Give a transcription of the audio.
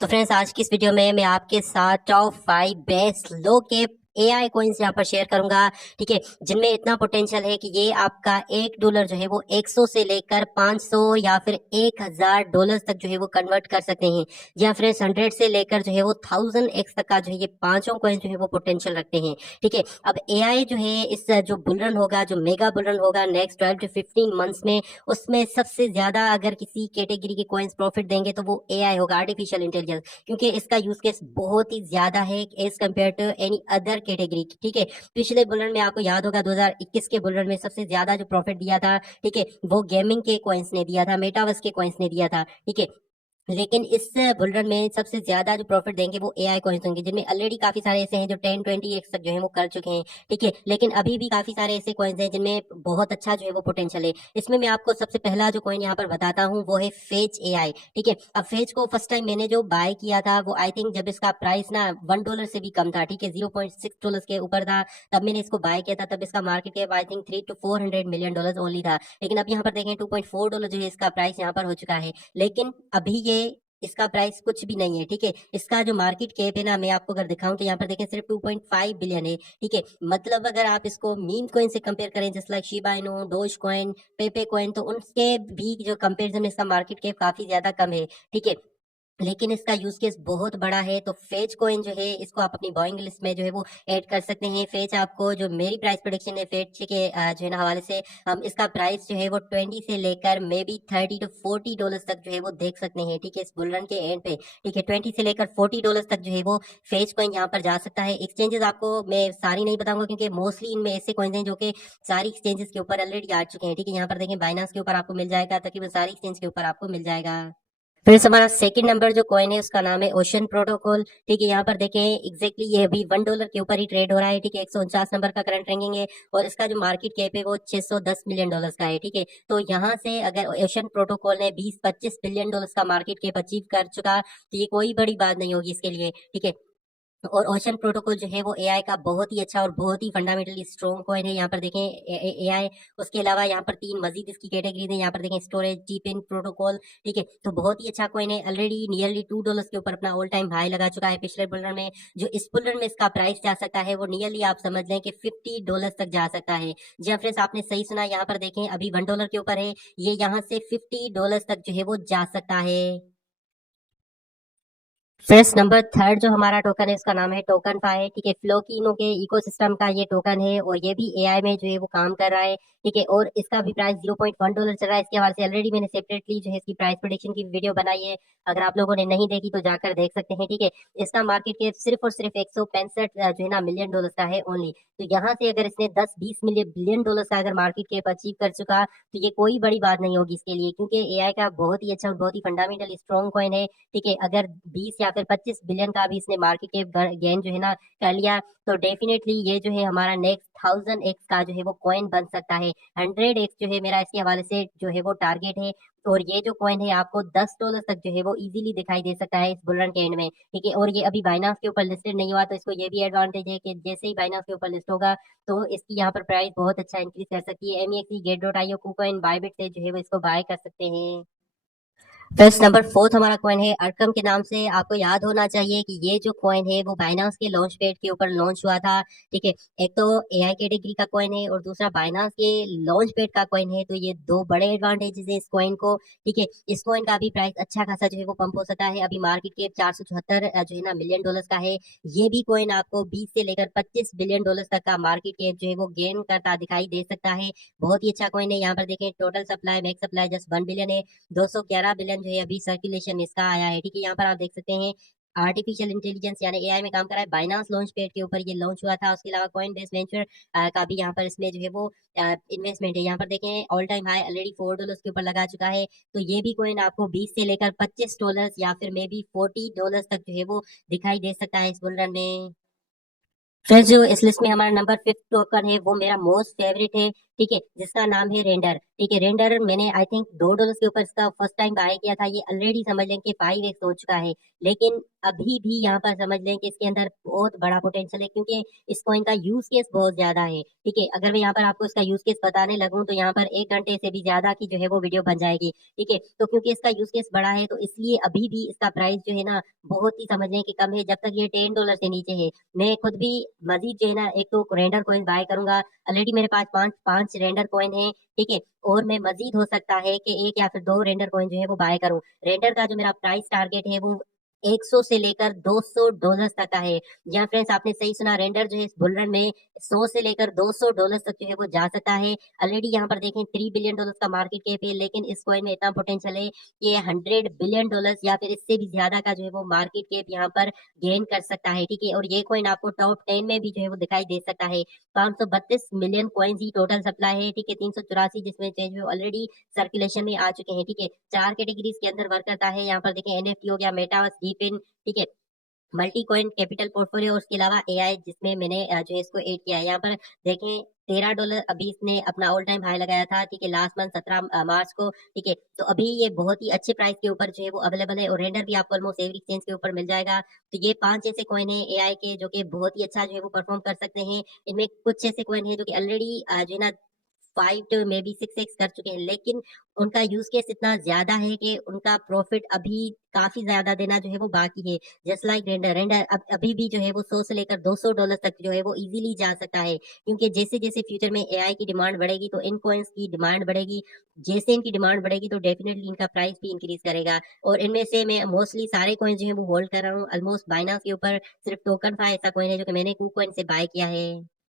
तो फ्रेंड्स, आज की इस वीडियो में मैं आपके साथ टॉप 5 बेस्ट लो कैप एआई कॉइन्स यहाँ पर शेयर करूंगा। ठीक है, जिनमें इतना पोटेंशियल है कि ये आपका $1 जो है वो 100 से लेकर 500 या फिर $1000 तक जो है वो कन्वर्ट कर सकते हैं। या फ्रेंड्स, 100 से लेकर जो है वो 1000x तक का जो है ये पांचों कॉइन जो है वो पोटेंशियल रखते हैं। ठीक है, अब एआई जो है इस जो बुलरन होगा, जो मेगा बुलरन होगा नेक्स्ट 12 टू 15 मंथ्स में, उसमें सबसे ज्यादा अगर किसी कैटेगरी के कॉइन्स प्रॉफिट देंगे तो वो एआई होगा, आर्टिफिशियल इंटेलिजेंस, क्योंकि इसका यूज केस बहुत ही ज्यादा है as compared to any other category. ठीक है, पिछले बुलरन में आपको याद होगा 2021 के बुलरन में सबसे ज्यादा जो प्रॉफिट दिया था, ठीक है, वो गेमिंग के कॉइन्स ने दिया था, मेटावर्स के कॉइन्स ने दिया था। ठीक है, लेकिन इस बुलरन में सबसे ज्यादा जो प्रॉफिट देंगे वो एआई कॉइन्स होंगे, जिनमें ऑलरेडी काफी सारे ऐसे हैं जो 10-20x तक जो है वो कर चुके हैं। ठीक है, लेकिन अभी भी काफी सारे ऐसे कॉइन्स हैं जिनमें बहुत अच्छा जो है वो पोटेंशियल है। इसमें मैं आपको सबसे पहला जो कॉइन यहाँ पर बताता हूँ वो है फेज एआई। ठीक है, अब फेज को फर्स्ट टाइम मैंने जो बाय किया था वो आई थिंक जब इसका प्राइस ना $1 से भी कम था। ठीक है, $0.6 के ऊपर था, तब मैंने इसको बाय किया था। तब इसका market cap I think $300-400 million only था। लेकिन अब यहाँ पर देखें $2.4 जो है इसका प्राइस यहाँ पर हो चुका है। लेकिन अभी ये इसका प्राइस कुछ भी नहीं है। ठीक है, इसका जो मार्केट कैप है ना, मैं आपको अगर दिखाऊं तो यहाँ पर देखें सिर्फ 2.5 बिलियन है। ठीक है, मतलब अगर आप इसको मीम कॉइन से कंपेयर करें, just like Shiba Inu, Doge coin, Pepe coin, तो उनके भी जो कंपेरिजन में इसका मार्केट कैप काफी ज्यादा कम है। ठीक है, लेकिन इसका यूज केस बहुत बड़ा है। तो फेज कॉइन जो है इसको आप अपनी बॉइंग लिस्ट में जो है वो ऐड कर सकते हैं। फेज आपको जो मेरी प्राइस प्रोडिक्शन है फेज के जो है ना हवाले से, हम इसका प्राइस जो है वो 20 से लेकर मे बी $30 to 40 तक जो है वो देख सकते हैं। ठीक है, इस बुल रन के एंड पे। ठीक है, 20 से लेकर $40 तक जो है वो फेज कॉइन यहाँ पर जा सकता है। एक्सचेंजेस आपको मैं सारी नहीं बताऊंगा क्योंकि मोस्टली इनमें ऐसे कॉइन्स हैं जो कि सारी एक्सचेंजेस के ऊपर ऑलरेडी आ चुके हैं। ठीक है, यहाँ पर देखें बाइनांस के ऊपर आपको मिल जाएगा, तकरीबन सारी एक्सचेंज के ऊपर आपको मिल जाएगा। फिर हमारा सेकंड नंबर जो कॉइन है उसका नाम है ओशन प्रोटोकॉल। ठीक है, यहाँ पर देखें एग्जैक्टली ये अभी $1 के ऊपर ही ट्रेड हो रहा है। ठीक है, 149 नंबर का करंट रैंकिंग है और इसका जो मार्केट कैप है वो $610 मिलियन का है। ठीक है, तो यहाँ से अगर ओशन प्रोटोकॉल ने 20-25 बिलियन डॉलर्स का मार्केट कैप अचीव कर चुका तो ये कोई बड़ी बात नहीं होगी इसके लिए। ठीक है, और ओशन प्रोटोकॉल जो है वो एआई का बहुत ही अच्छा और बहुत ही फंडामेंटली स्ट्रॉन्ग कॉइन है। यहाँ पर देखें एआई, उसके अलावा यहाँ पर तीन मजीद इसकी कैटेगरीज है। यहाँ पर देखें स्टोरेज, टीपिन प्रोटोकॉल। ठीक है, तो बहुत ही अच्छा कॉइन है। ऑलरेडी नियरली $2 के ऊपर अपना ऑल टाइम हाई लगा चुका है पिछले बुलरन में। जो इस बुलरन में इसका प्राइस जा सकता है वो नियरली आप समझ लें कि $50 तक जा सकता है। जी हाँ फ्रेंड्स, आपने सही सुना, यहाँ पर देखें अभी $1 के ऊपर है, ये यहाँ से $50 तक जो है वो जा सकता है। फ्रेंड्स, नंबर थर्ड जो हमारा टोकन है उसका नाम है टोकन फाई। ठीक है, फ्लोकिनो के इकोसिस्टम का ये टोकन है और ये भी एआई में जो है वो काम कर रहा है। ठीक है, और इसका भी प्राइस $0.1 चल रहा है। इसके हवाले से ऑलरेडी मैंने सेपरेटली जो है इसकी प्राइस प्रेडिक्शन की वीडियो बनाई है, अगर आप लोगों ने नहीं देखी तो जाकर देख सकते हैं। ठीक है, इसका मार्केट कैप सिर्फ और सिर्फ 165 जो है ना मिलियन डॉलर का है ओनली। तो यहाँ से अगर इसने 10-20 मिलियन बिलियन डॉलर का अगर मार्केट कैप अचीव कर चुका तो ये कोई बड़ी बात नहीं होगी इसके लिए, क्योंकि एआई का बहुत ही अच्छा और बहुत ही फंडामेंटल स्ट्रॉन्ग कॉइन है। ठीक है, अगर 20 या फिर 25 बिलियन का भी इसने मार्केट कैप गेन जो है ना कर लिया तो डेफिनेटली ये जो है हमारा नेक्स्ट 1000x का जो है वो कॉइन बन सकता है। 100x जो है मेरा इसके हवाले से जो है वो टारगेट है। और ये जो कॉइन है आपको $10 तक जो है वो इजीली दिखाई दे सकता है इस बुलरन के एंड में। ठीक है, और ये अभी बाइनांस के ऊपर लिस्टेड नहीं हुआ तो इसको ये भी एडवांटेज है कि जैसे ही बाइनांस के ऊपर लिस्ट होगा तो इसकी यहाँ पर प्राइस बहुत अच्छा इंक्रीज कर सकती है। MEXC, गेट.io, KuCoin, बायबिट से जो है वो इसको बाय कर सकते हैं। फ्रेंड्स, नंबर फोर्थ हमारा कॉइन है अर्कम के नाम से। आपको याद होना चाहिए कि ये जो कॉइन है वो बाइनांस के लॉन्च पेड के ऊपर लॉन्च हुआ था। ठीक है, एक तो एआई कैटेगरी का कॉइन है और दूसरा बाइनांस के लॉन्च पेड का कॉइन है, तो ये दो बड़े एडवांटेजेस है इस कॉइन को। ठीक है, इस कॉइन का भी प्राइस अच्छा खासा जो है वो पंप हो सकता है। अभी मार्केट कैप 474 जो है ना मिलियन डॉलर्स का है। ये भी कॉइन आपको 20 से लेकर 25 बिलियन डॉलर्स तक का मार्केट कैप जो है वो गेन करता दिखाई दे सकता है। बहुत ही अच्छा कॉइन है। यहाँ पर देखें total supply, max supply just 1 billion है। 211 बिलियन जो है अभी सर्कुलेशन में इसका आया है। ठीक है, यहाँ पर आप देख सकते हैं आर्टिफिशियल इंटेलिजेंस यानी एआई में काम कर रहा है। बाइनांस लॉन्च पेड के ऊपर ये लॉन्च हुआ था। उसके अलावा कॉइन बेस वेंचर का भी यहाँ पर इसमें जो है वो इन्वेस्टमेंट है। यहाँ पर देखें ऑल टाइम हाई ऑलरेडी $4 के ऊपर लगा चुका है। तो ये भी कॉइन आपको 20 से लेकर $25 या फिर मे बी $40 तक जो है वो दिखाई दे सकता है इस बुल रन में। फ्रेंड्स, जो इस लिस्ट में हमारा नंबर फिफ्थ टोकन है वो मेरा मोस्ट फेवरेट है। ठीक है, जिसका नाम है रेंडर। ठीक है, रेंडर मैंने आई थिंक $2 के ऊपर इसका फर्स्ट टाइम बाय किया था। ये ऑलरेडी समझ लें कि 5x हो चुका है, लेकिन अभी भी यहाँ पर समझ लें कि इसके अंदर बहुत बड़ा पोटेंशियल है, क्योंकि इस कॉइन का यूज केस बहुत ज्यादा है। ठीक है, अगर मैं यहाँ पर आपको इसका यूज केस बताने लगूं तो यहाँ पर 1 घंटे से भी ज्यादा की जो है वो वीडियो बन जाएगी। ठीक है, तो क्योंकि इसका यूज केस बड़ा है तो इसलिए अभी भी इसका प्राइस जो है ना बहुत ही समझ लें कि कम है, जब तक ये $10 से नीचे है। मैं खुद भी मजीद जो है ना एक तो रेंडर कॉइन बाय करूंगा। ऑलरेडी मेरे पास पांच पांच रेंडर कॉइन है। ठीक है, और मैं मजीद हो सकता है कि एक या फिर दो रेंडर कॉइन जो है वो बाय करूं। रेंडर का जो मेरा प्राइस टारगेट है वो 100 से लेकर $200 तक का है। या फ्रेंड्स, आपने सही सुना, रेंडर जो है इस बुल रन में 100 से लेकर $200 तक जो है वो जा सकता है। ऑलरेडी यहाँ पर देखें $3 बिलियन का मार्केट कैप है, लेकिन इस कॉइन में इतना पोटेंशियल है कि $100 बिलियन या फिर इससे भी ज्यादा का जो है वो मार्केट कैप यहाँ पर गेन कर सकता है। ठीक है, और ये कॉइन आपको टॉप 10 में भी जो है वो दिखाई दे सकता है। 532 मिलियन कॉइन्स ही टोटल सप्लाई है। ठीक है, 384 जिसमें जो है ऑलरेडी सर्कुलेशन में आ चुके हैं। ठीक है, 4 कैटेगरीज के अंदर वर्क करता है। यहाँ पर देखें, एनएफटी हो गया, मेटावर्स, डीपिन, ठीक है, मल्टी कॉइन कैपिटल पोर्टफोलियो, और उसके अलावा एआई जिसमें मैंने जो है इसको ऐड किया है। यहाँ पर देखें, $13 अभी इसने अपना ऑल टाइम हाई लगाया था। ठीक है, लास्ट मंथ 17 मार्च को। ठीक है, तो अभी ये बहुत ही अच्छे प्राइस के ऊपर जो है वो अवेलेबल है, और रेंडर भी आपको ऑलमोस्ट एवरी एक्सचेंज के ऊपर मिल जाएगा। तो ये 5 ऐसे कॉइन है एआई के जो कि बहुत ही अच्छा जो है वो परफॉर्म कर सकते हैं। इनमें कुछ ऐसे कॉइन है जो कि ऑलरेडी जो है ना 5 टू मे बी 6x कर चुके हैं, लेकिन उनका यूज केस इतना ज्यादा है कि उनका प्रॉफिट अभी काफी ज्यादा देना जो है वो बाकी है। जस्ट लाइक रेंडर, रेंडर अभी भी जो है वो 100 से लेकर $200 तक जो है वो इजीली जा सकता है, क्योंकि जैसे जैसे फ्यूचर में एआई की डिमांड बढ़ेगी तो इन कॉइन्स की डिमांड बढ़ेगी। जैसे इनकी डिमांड बढ़ेगी तो डेफिनेटली इनका प्राइस भी इंक्रीज करेगा। और इनमें से मैं मोस्टली सारे कॉइन्स जो है वो होल्ड कर रहा हूँ। ऑलमोस्ट बाइनांस के ऊपर सिर्फ टोकन था ऐसा कॉइन है जो कि मैंने KuCoin से बाय किया है।